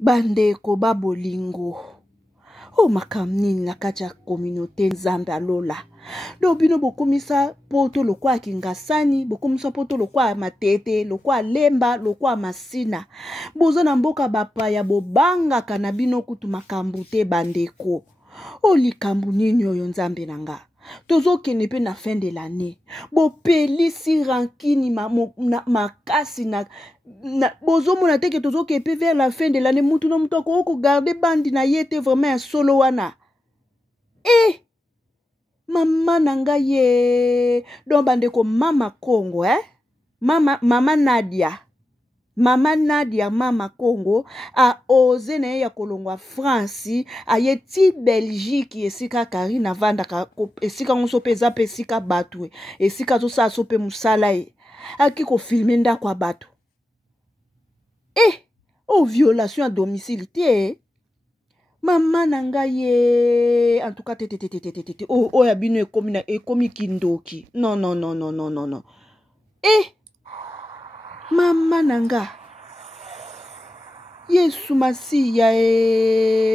Bandeko babolingo. O makamnini na kati ya communauté nzambe alola. Do bino bokomisa poto lokwa kingasani, bokomisa poto lokwa matete, lokwa lemba, lokwa masina. Bozo na mboka bapaya bobanga na bino kutu makambu te bandeko. O likambu nini oyo nzambe nanga. Tozo kene pe na fin de l'année. Bo pelisi rankini makasi na bozo mona teke tozo kepe vers la fin de l'année. Mutu na mutu ko garder bandi na yete vraiment solo wana. Mama nanga ye. Don bandeko mama Congo mama Nadia. Mama Nadia mama Congo a osé na ya kolongwa France a yeti Belgique esika Karina vanda esika ngoso peza pesika batwe esika to sa sope musala aki ko filmer ndako kwa bato. Oh violation à domicile te. Mama nanga ye en tout cas oh ya bino ekomi kindoki. Non. Mama nanga Yesu masiya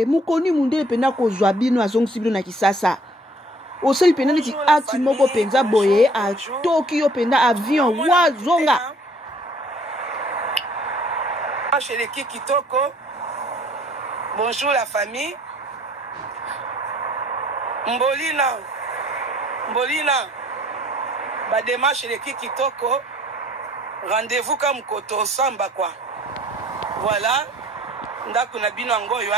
mukoni mundele pena kozwa bino azongisi bino na kisasa. Oseli pena neti ati moko penza boye a Tokyo pena avion wazonga. Chez les Kitoko. Bonjour la famille. Mbolina. Ba démarche chez les Kitoko. Rendez-vous comme Koto Samba quoi. Voilà. Ndaku na bino ngoyo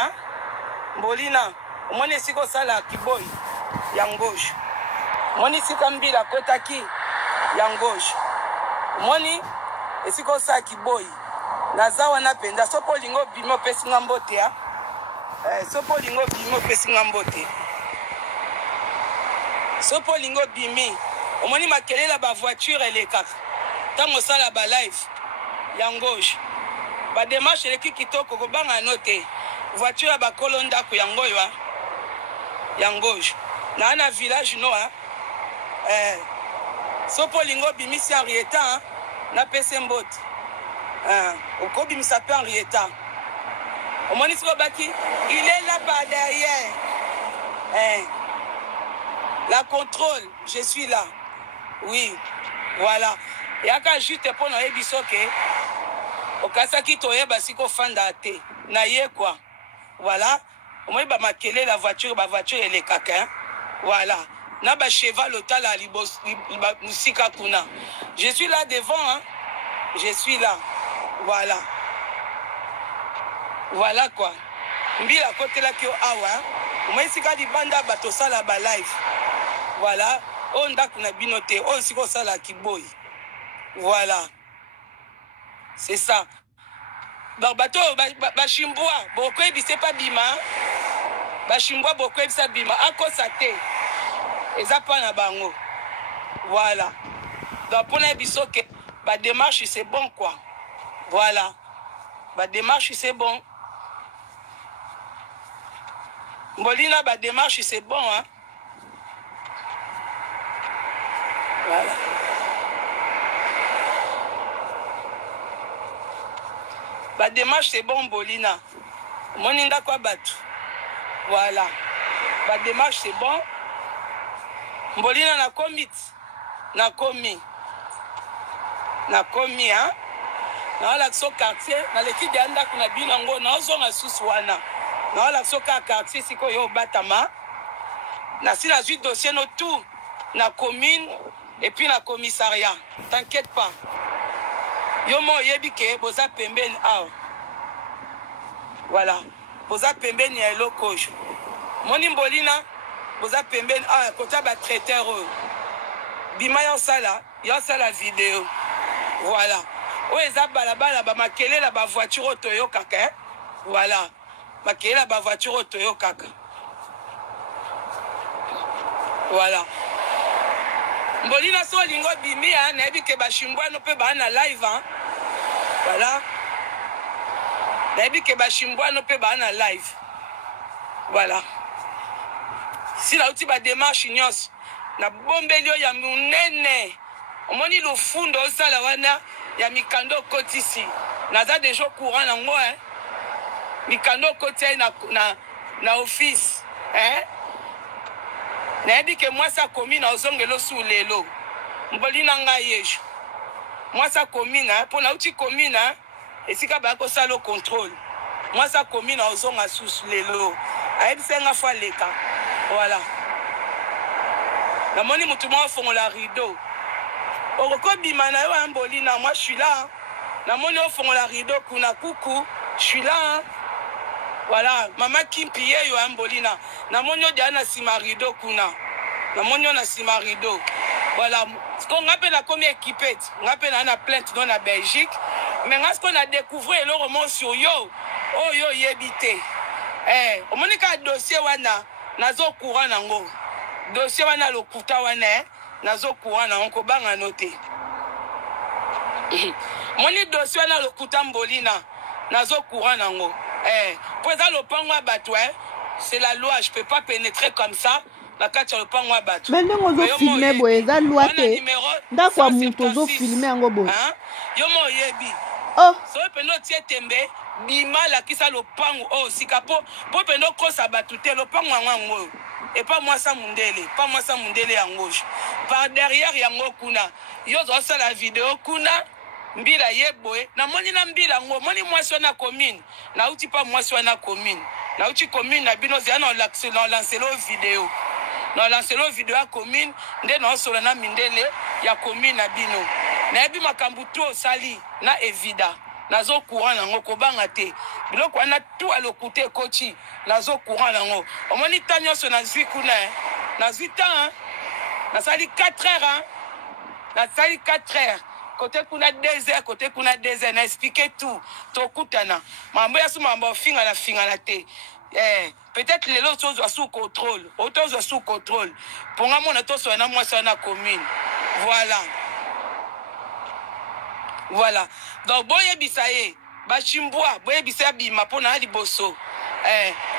Mbolina. Omone siko sala kiboy ya ngosho. Moni siko mbila kotaki ya ngosho. Moni esiko sala kiboy. Nazawa na penda sopo lingo bimo pesi ngambote ya. Sopo lingo bimo pesi ngambote. Sopo lingo bimi. Omoni makelela ba voiture ele kaka. Tango sala ba live ya ngosho. Ba démarche le kitoko ko banga note. Voiture ba kolonda ku ya ngoyo ya ngosho. Na na village no sopo lingo bimi si Henrietta na pese mbote. Au Kobi Missapé Henrietta. Au Monisco Baki, il est là-bas derrière. La contrôle, je suis là. Oui, voilà. Et à quand juste pour nous ébisoke, au Kasaki Toye Basiko Fandate, naïe quoi. Voilà. Au moins, ma quelle la voiture et les caca. Voilà. Naba cheval au tala libos musika kuna. Je suis là devant, Je suis là. Voilà. Voilà quoi. Mbila côté là kio awa. Umesika di banda bato sala ba live. Voilà. On dak na binote. On siko sala kiboy. Voilà. C'est ça. Bato bashimboa. Bokwe bi c'est pas bima. Bashimboa bokwe bi sa bima. Ako sate. Eza pa na bango. Voilà. Donc pour les bisoke, ba démarche c'est bon quoi. Voilà. Ma démarche, c'est bon. Mbolina, ma démarche, c'est bon. Voilà. Ma démarche, c'est bon, Mbolina. Moninda quoi battu. Voilà. Ma démarche, c'est bon. Mbolina, na commit. Na commis, na la so quartier na l'équipe de anda kuna binango na zonga suswana na la so quartier siko yo batama na si la suite dossier no tout na commune et puis na commissariat. T'inquiète pas. Yo mo yebike boza pembeni voilà. Boza pembeni ya lokojo. Moni Mbolina boza pembeni kota ba traiteur bima yo sala vidéo. Voilà. O eza balabala ba makelela ba voiture otoyo kaka. Voilà. Makelela ba voiture otoyo kaka. Voilà. Mbolina so lingo bimi na ebike ba shimbwano pe ba na live Voilà. Na ebike ba shimbwano pe ba na live. Voilà. Si la uti ba démarche nyos na bombelio ya munene. Omoni lo fundo sala wana ya mikando kotisi. Naza déjà courant nango mikando kotia na office nayebi ke mwasi akomi na ozongelo su lelo mboli na ngai yejo mwasi akomi na mpo nauti komi na esika bakosala o contrôle mwasi akomi na ozonga susu lelo ayebisa nga fo aleka voilà namoni mutu moko afongola rideau okokobima na yo amboli na moi je suis là namoni ofongola rideau kuna kuku je suis là voilà mama kimpi ye yo ambolina namoni odia na sima rideau kuna namoni na sima rideau voilà ko ngape na komi équipé ngape na plainte dans la Belgique mais ngace qu'on a découvert le roman sur yo oh yo yebité omoni ka dossier wana nazo courant nango dossier wana lokuta wana nazo courant nango ko banga noté moni dossier wana lokuta mbolina nazo courant nango pour ça le pangwa batoué c'est la loi je peux pas pénétrer comme ça la carte le pangwa batoué mais non ozo filmer boy za loi te ndakwa muto ozo filmer ngo boy yo mo yebi oh so peno tie tembe bima la kisa le pango oh sikapo po peno kosa batute le pango ngo et pas moi ça mundele en gauche par derrière yango kuna yo zo ça la vidéo kuna mbila yeboe na moni na mbila ngo moni mwasi wana commune na uti pa mwasi wana commune na uti commune na bino zia na lancelo vidéo na lancelo vidéo ya commune nde na osola na mindele ya commune na bino na yebi makambu to sali na evida nazo courant nango ko banga te biloko wana tout à l'okute kochi nazo courant nango omoni tanyo so na zwi kuna na zwi temps na sali 4 heures na sali 4 heures côté kuna 2 heures côté kuna 2 heures na expliquer tout to kutana mambo ya suma mambo finga na te peut-être les autres choses sous contrôle autres sous contrôle pour nga mona to so na moi ça na commune voilà donc boye bisaye ba chimbwa boye bisaya bima pona ali boso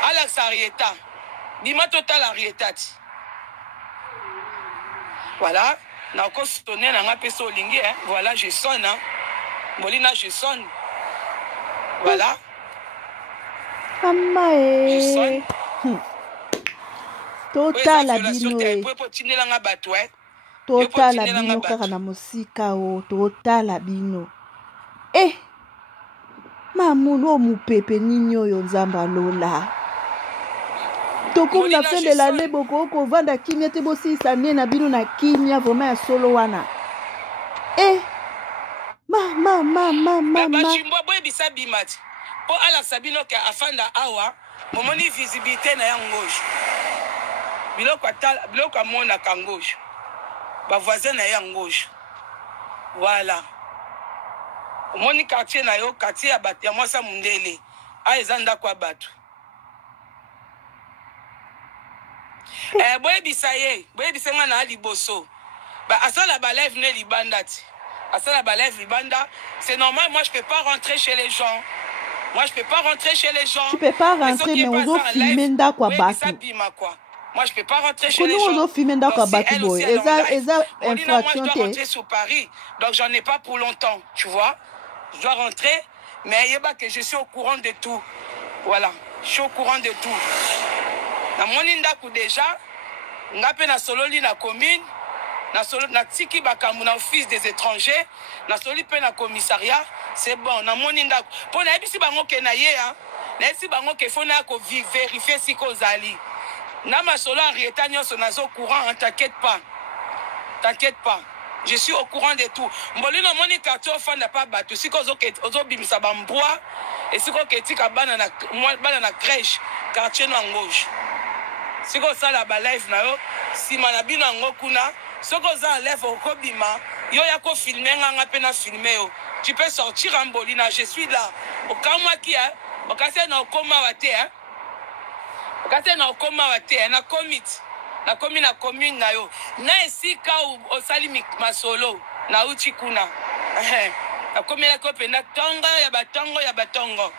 Alex Arieta bima total Arieta voilà na ko sonner na nga peso olingi voilà je sonne molina je sonne voilà mama je sonne total abino po tindela nga bato total abino kaka na musika o total abino mamuno mupepe nini oyo nzamba lola tokomi na fin de l'année boko kovanda kimia te bosisa ne na bino na kimia vraiment ya solo wana bachimbo boye bisa bimati po ala sabino ke afanda awa momoni visibilité na ya ngoshe biloko amona ka ngoshe bavoisin na ya ngoshe voilà omoni quartier na yo quartier ya bato ya mwasa mundele eza ndako ya bato boyebisa nga na liboso asala balive ne libanda ti asala balive libanda c'est normal moi je peux pas rentrer chez les gens tu peux pas rentrer mais ozo filmer ndako ya bato moi je peux pas rentrer chez les gens ozo filmer ndako ya bato boy eza infraction te rentrer sur Paris donc j'en ai pas pour longtemps tu vois je dois rentrer mais yeba que je suis au courant de tout voilà je suis au courant de tout na moni ndako déjà ngape na sololi na commune na tiki bakambu na office des étrangers na soli pe na commissariat c'est bon na moni ndako po na yebisi bango ke na ye na yebisi bango ke fo na ko vérifier si ko zali na masolo Arieta nyonso nazo courant t'inquiète pas je suis au courant de tout mbolino moni quartier ofanda pa bato siko ozo bimisa bambwa et siko ketika bana na crèche quartier no ngauche siko sala ba live na yo sima na bino ngo kuna soko za live okobima yo ya ko filmer nga pe na filmer yo tu peux sortir en bolina je suis là okamwa ki okase na okoma wate okase na okoma wate na commit na commune na yo na esika osali masolo na uchi kuna na komela ko pena tongo ya batongo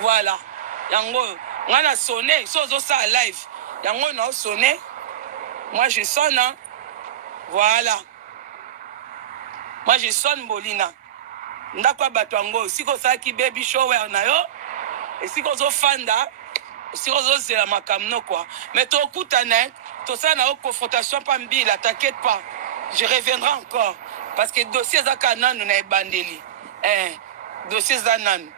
voilà yango ngana sonné sozo sa live yango na sonné moi je sonne voilà moi je sonne bolina ndakwa bato yango siko saki baby shower na yo esika ozofanda esika ozozela makambo quoi. Mais tokutana tosala na confrontation pa mbila, t'inquiète pas, je reviendrai encore parce que dossier za kananu na ebandeli dossier za nanu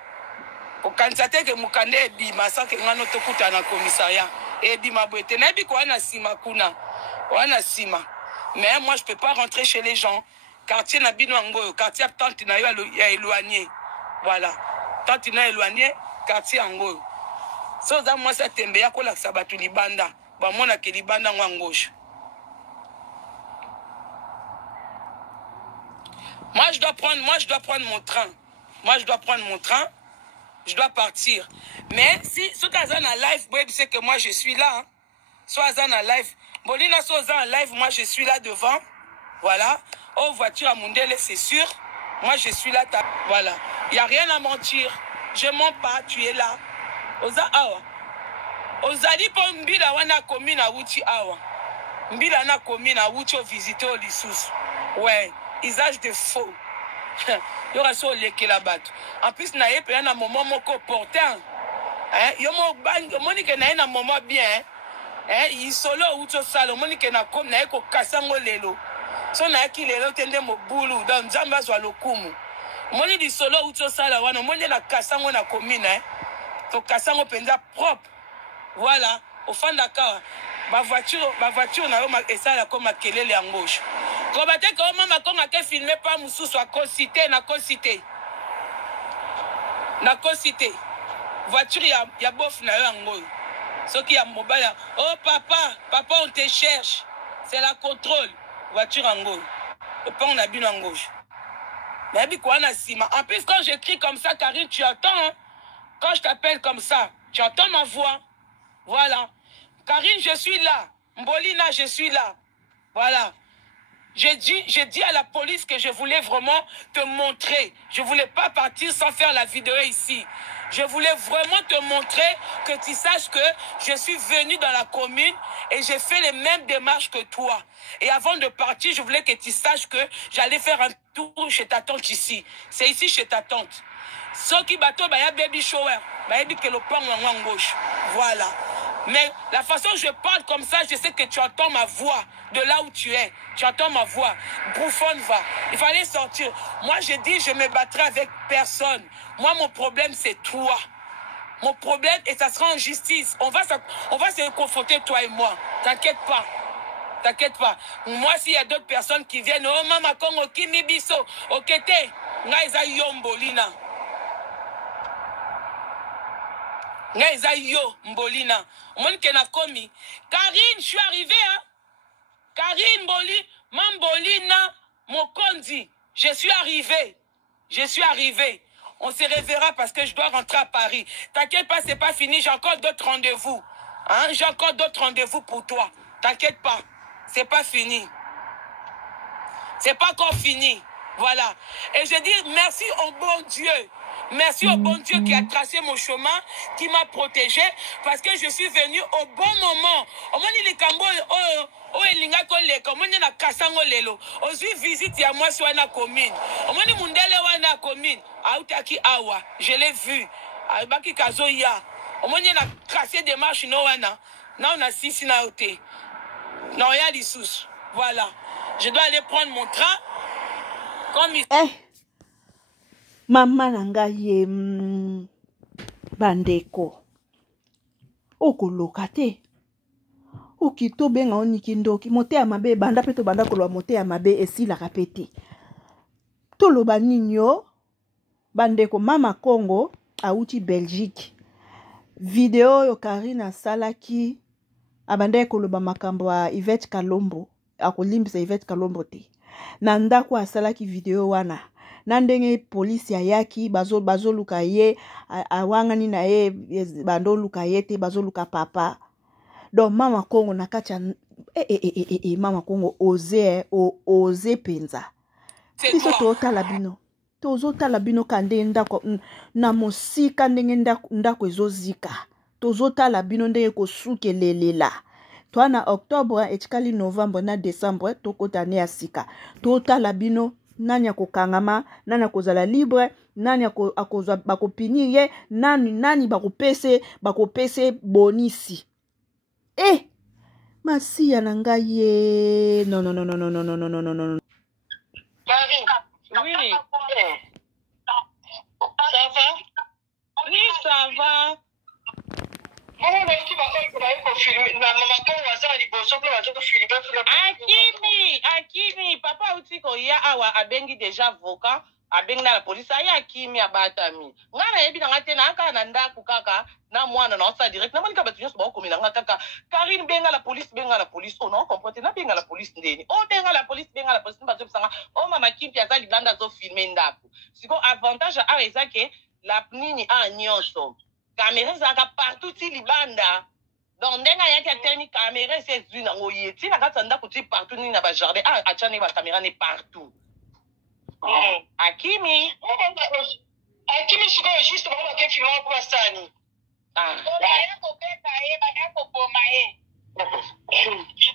okanisa te ke mukande ebima sanke ngano tokutana na commissariat ebima boete na ebi ko wana sima kuna wana sima. Mais moi je peux pas rentrer chez les gens. Quartier na bino ngoyo, quartier tante na yo ya éloigné. Voilà. Tante na éloigné, quartier ngoyo. So za moi ça tembe ya ko la sabatu libanda. Ba mona ke libanda ngwangoje. Moi je dois prendre mon train. Moi je dois prendre mon train. Je dois partir. Mais si ce Azan en live, vous savez que moi je suis là. Hein. Soit Azan en live. Bolina soit en live, moi je suis là devant. Voilà. Oh, voiture à Mundele, c'est sûr. Moi je suis là. Voilà. Il n'y a rien à mentir. Je mens pas, tu es là. Oza awa. Ozali po mbila wana commune à Wuti awa. Mbila na commune à Wuti au visiter au Lissous. Ouais. Usage de faux. Il y aura ça au leke la batte. En plus, na yé pe un moment moko portant. Yo mo bang, monique na un moment bien. Il solo ou to salo, monique na comme na eko kasango lelo. So na ki lelo tende mo bulu dans zamba zwa lokumu. Moni di solo ou to sala wana, moni na kasango na commune to kasango penza propre. Voilà, au fond d'accord. Ma voiture na yo esala comme makelele ya ngosho. Kobate ko mama konga ke filmer pa mususu a cité na cité. Na cité. Voiture ya bof na yo ngoyo. Soki ya mobile. Oh papa on te cherche. C'est la contrôle. Voiture ngoyo. Et pas on a bien en gauche. Mais bi quoi na sima. En plus quand j'écris comme ça Karine tu entends hein? Quand je t'appelle comme ça, tu entends ma voix. Voilà. Karine, je suis là. Mbolina, je suis là. Voilà. J'ai dit à la police que je voulais vraiment te montrer. Je ne voulais pas partir sans faire la vidéo ici. Je voulais vraiment te montrer que tu saches que je suis venu dans la commune et j'ai fait les mêmes démarches que toi. Et avant de partir, je voulais que tu saches que j'allais faire un tour chez ta tante ici. C'est ici chez ta tante. Soki bato baya baby shower, baya dit que le pan en gauche. Voilà. Mais la façon dont je parle comme ça, je sais que tu entends ma voix de là où tu es. Tu entends ma voix. Bouffonne va. Il fallait sortir. Moi, je dis, je me battrai avec personne. Moi, mon problème, c'est toi. Mon problème, et ça sera en justice. On va se confronter, toi et moi. T'inquiète pas. T'inquiète pas. Moi, s'il y a d'autres personnes qui viennent, oh, maman, Kongo, Kimi Biso, Okete, Ngaiza Yombolina. Ngaiza yo Mbolina. Monique na komi. Karine, je suis arrivé, hein. Karine Mbolina, Mokondi. Je suis arrivé. Je suis arrivé. On se reverra parce que je dois rentrer à Paris. T'inquiète pas, c'est pas fini. J'ai encore d'autres rendez-vous. Hein? J'ai encore d'autres rendez-vous pour toi. T'inquiète pas. C'est pas fini. C'est pas encore fini. Voilà. Et je dis merci au bon Dieu. Merci au bon Dieu qui a tracé mon chemin, qui m'a protégé, parce que je suis venu au bon moment. Au moment où les Cambo, elinga koleka, au moment où na kasango lelo, ozu visite ya moi sur na commune. Au moment où mundele wana commune, autaki awa, je l'ai vu. Baki kazoya. Au moment où na tracé des marches no wana, na on a sisi na ote. Non, il y a des sous. Voilà. Je dois aller prendre mon train. Comme il... Mama nanga ye bandeko okoloka te okito benga oniki ndoki mote ya mabe banda pe to banda kolwa mote ya mabe esilaka pe te toloba nini yo bandeko mama Congo auti Belgique video yo Karine asalaki abanda koloba makambo ya Yvette Kalombo akolimbisa Yvette Kalombo te na ndako asalaki video wana na ndenge polisi ayaki bazoluka ye awangani na ye bandoluka ye te bazoluka papa donc mama Congo nakacha mama Congo oze penza biso tozotala bino kande ndako na mosika ndenge ndako ezozika tozotala bino ndenge kosukelela toi na octobre etikali novembre na décembre tokota ne ya sika totala bino nani akokangama, nani akozala libre, nani akozwa bakopinir ye, nani bakopese bonisi. Masiya na ngai ye. Non. Karine. Oui. Ça va? Oui, ça va. Akimi, papa utiko ya awa abengi deja avocat, abengi na la police ya Akimi abatami. Ngana yebi na ngate na aka na ndaku kaka na mwana na osa direct. Na mani ka batu nyonso ba komela nga kaka. Karine benga la police. Oh non, comprendre na benga la police ndeni. Oh benga la police mbazo bisanga. Oh mama Kimpi aza libanda zo filmer ndaku. Siko avantage a ezake la nini a nyonso. Caméra zaka partout ti libanda. Donc ndenga yaki ateni caméra c'est une ngoye ti na katanda kuti partout ni na ba jardin achane ba caméra ne partout. Akimi siko juste ba ke filmer kwa sani. Ya ko beta ye ba ya ko boma ye.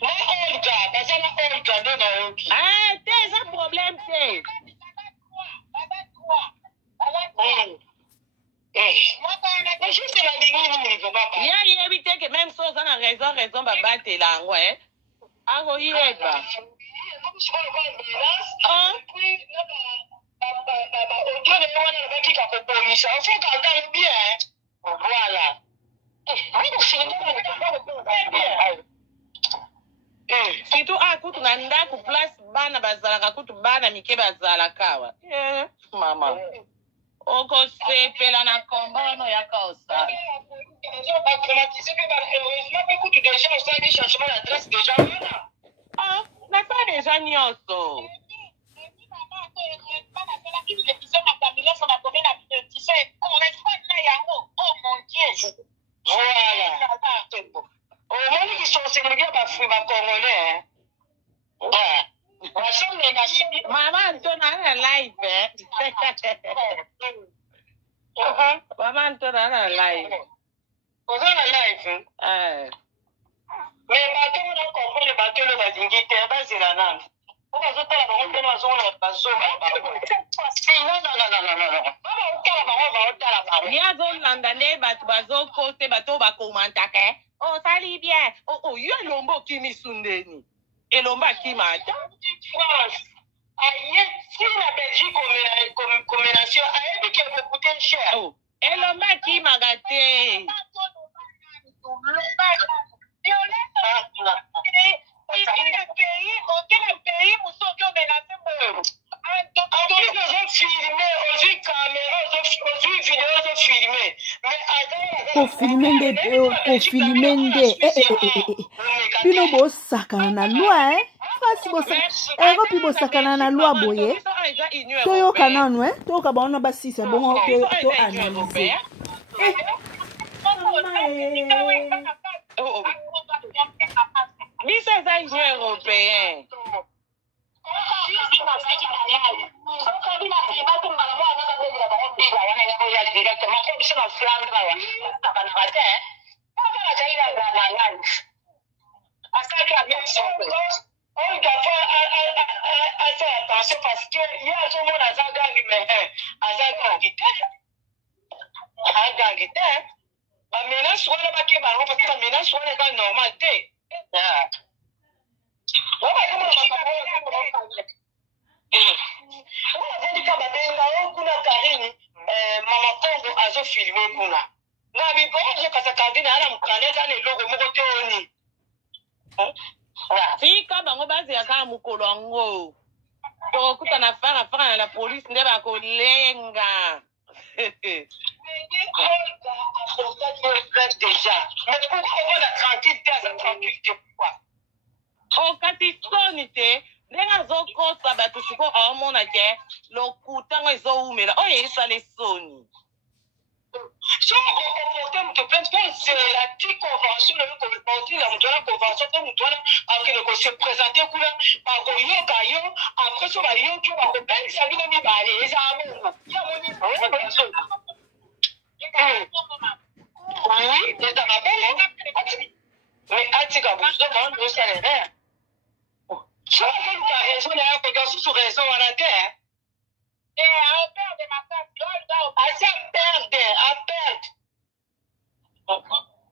Na olga ndona yoki. T'es un problème c'est. Ya éviter que même chose on a raison babate là ouais. Ago yeba. Voilà. Surtout kutu nanda ku place bana bazalaka kutu bana mike bazalaka wa. Mama. Oko sepela na kombano ya kaosa. Na pas déjà nyonso. Maman Antona na live Maman Antona na live. On a live. Mais bateau on comprend le bateau le bazingite bazela nani. On va zotala ba on tena zona bazoma ba. Non. Baba ukala ba otala ba. Ya zolanda ne batu bazoko te bato ba komantaka. Oh sali bien. Oh yo lombo kimi sundeni. Elomba kimata. Aïe, si la Belgique combination, aïe, qui va coûter cher. Oh, elomba kimagate. Bino bosakana na loi fasi bosakana na loi boye toyoka nanu toyoka baona basisa bongo to analyse Biso eza union européenne. Attention parce que il y a tout le monde à Zagangi mais à Zagangi ba menace wana ba ke ba parce que ba menace wana ka normal te wala kama kuna Karine mama Kongo azo filmer kuna na bibozo kasa kandina ala mkaneta ne logo moko te oni fika bango bazi ya kama mukolo ngo to kuta na fara na la police nde ba ko lenga déjà mais pourquoi la tranquillité à tranquillité pourquoi okati sonite ndenga zokosa bato siko aomona ke lokutango ezoumela oyo esala soni so okoporte moto plainte mpo nzela ti convention lelo koportila moto wana convention mpo moto wana akende kose présente kuna bakoyoka yo après so bayoki bakobengisa bino mibale eza mongo ya moni eza mabele mais atika buzoma osalere so okoluka raison na yako kasi so raison wana te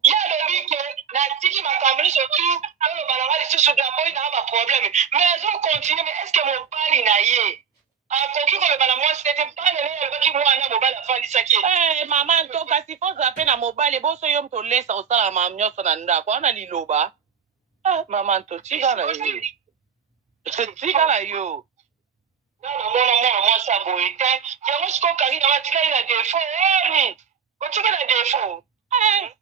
Il y a des lui que la tiki m'a cambré surtout dans le balabal ici sur la pointe n'a pas problème. Mais elles ont continué, mais est-ce que mon pali n'a yé? Ah, quand tu veux moi c'était pas le qui moi na mobile à fin d'isaki. Eh maman to kasi faut zapper na mobile bo so yom to lesa au sala mam nyoso na ndako ana liloba. Ah maman to tika na yo. Tika na yo. Moi ça boita. Yango siko kali na matika ina défaut. Eh, ko tika na défaut.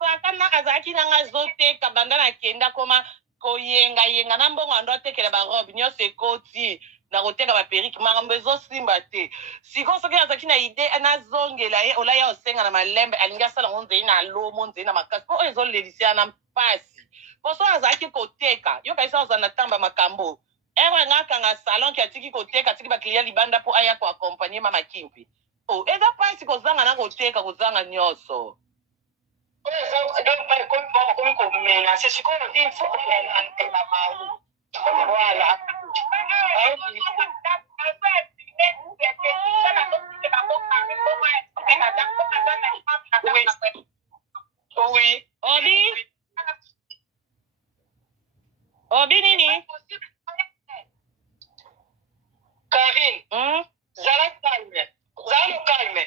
Sakana azaki nanga zote kabanda na kenda koma koyenga na mbongo ando tekela ba robe nyose ekoti na koteka ba perike makambo ezosimba te siko soki azaki na ide nazongela ye olaya osenga na malembe alingi asala ngo nzei na lomo nzei na makasi po oyo ezolelisia na mpasi po so azalaki koteka yo kaisa oza na tamba makambo ewe ngakanga salon ki atiki koteka atiki bakliya libanda po aya koakompanye mama kimpi eza mpasi kozanga na koteka kozanga nyonso. C'est ce qu'on dit, il faut voilà. Oui. Obi nini? Karine. Zala calme. Zala calme.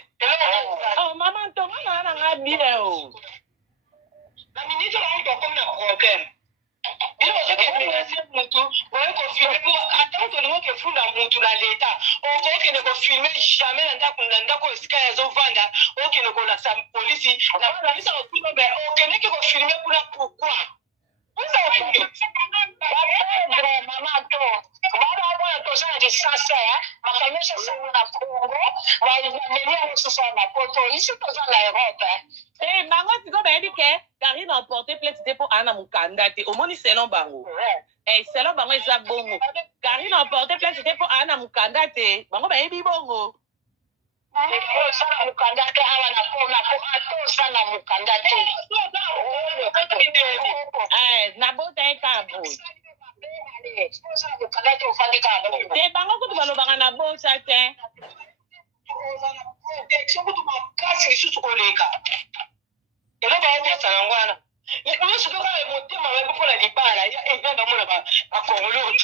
Oh maman, ton maman a bien. La ministre a eu comme un problème. Il a dit que Moutou, on a filmé pour attendre que nous que fou dans Moutou dans l'État. On croit que nous filmer jamais dans Ndako Sky Zovanda, ou que nous la police. La police a filmé, mais on connaît que vous filmez pour la pourquoi. Vous avez filmé. Maman, toi. Voilà, toi, ça a des sasses, ma famille, ça s'en va à Congo. Va venir aussi sur la poto. Ici, toi, dans l'Europe. Eh, bango tiko ba yedi ke Karine a porté plainte pour Anna Mukanda te omoni selon bango. Eh, selon bango eza bongo. Karine a porté plainte pour Anna Mukanda te bango ba yedi bongo. Eh, sana Mukanda te awa na po ato sana Mukanda te. Eh, na bota e kabo. Te bango kutu balobanga na bota te. Kasi lisusu koleka. Et là, il y a ça, voilà. Et moi, je dois monter ma main pour la libala. Il y a un gars dans mon là-bas, à Congolo.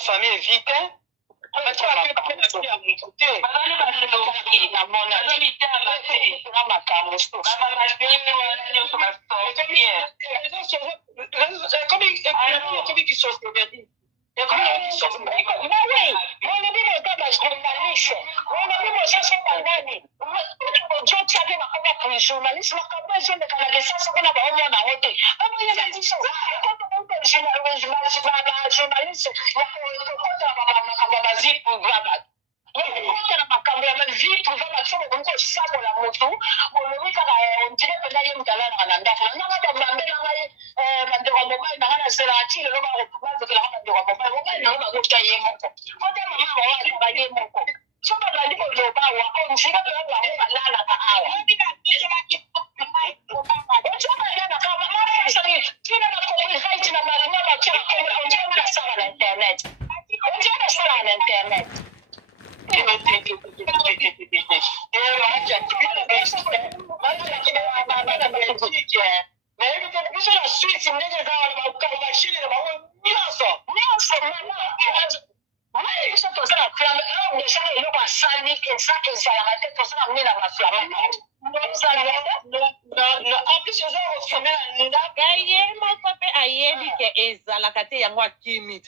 Famille vite, hein?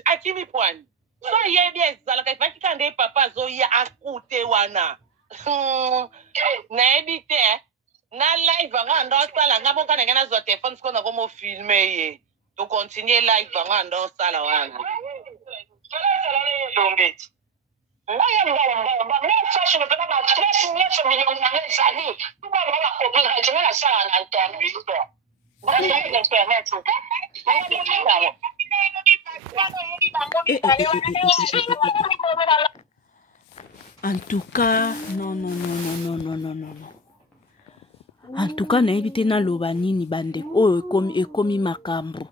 Akimi point. So yebi ezalaka ifaki kande papa zo ya akute wana. Na ebite na live anga ndo sala ngabo kana ngana zo telephone siko na komo filmer ye. To continue live anga ndo sala wana. Dombet. En tout cas, non. En tout cas, nayebi te na loba nini bande. Oyo ekomi makambo.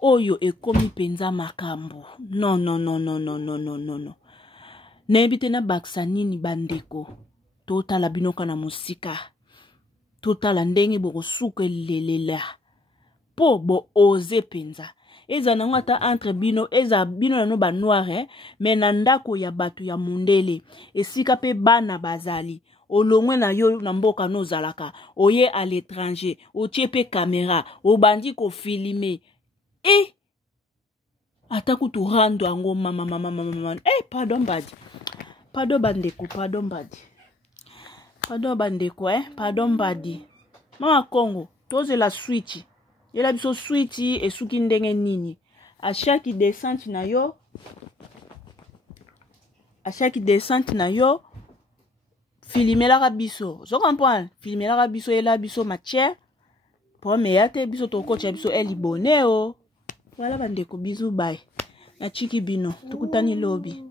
Oyo ekomi penza makambo. Non. Nayebi te na baksa nini bandeko. Totala binoka na musika. Totala ndenge bokosuka lelela. Po bo oze penza. Eza nango ata entre bino, eza bino nano ba noir, mais na ndako ya batu ya mundele. Esika pe bana bazali. Olongwe na yo na mboka no zalaka. Oye à l'étranger. Otie pe caméra. Obandi ko filmer. Ataku tu rando ango mama. Pardon badi. Pardon bandeko, pardon badi. Pardon bandeko, pardon badi. Mama Congo, toze la switch. Yela biso switch e suki ndenge nini. À chaque descente na yo. Filmer la biso. Zo comprendre? Filmer la biso yela biso matière. Pour me yate biso to coach biso eli bonne o. Voilà bandeko, bisous bye. Na chiki bino, tukutani lobby.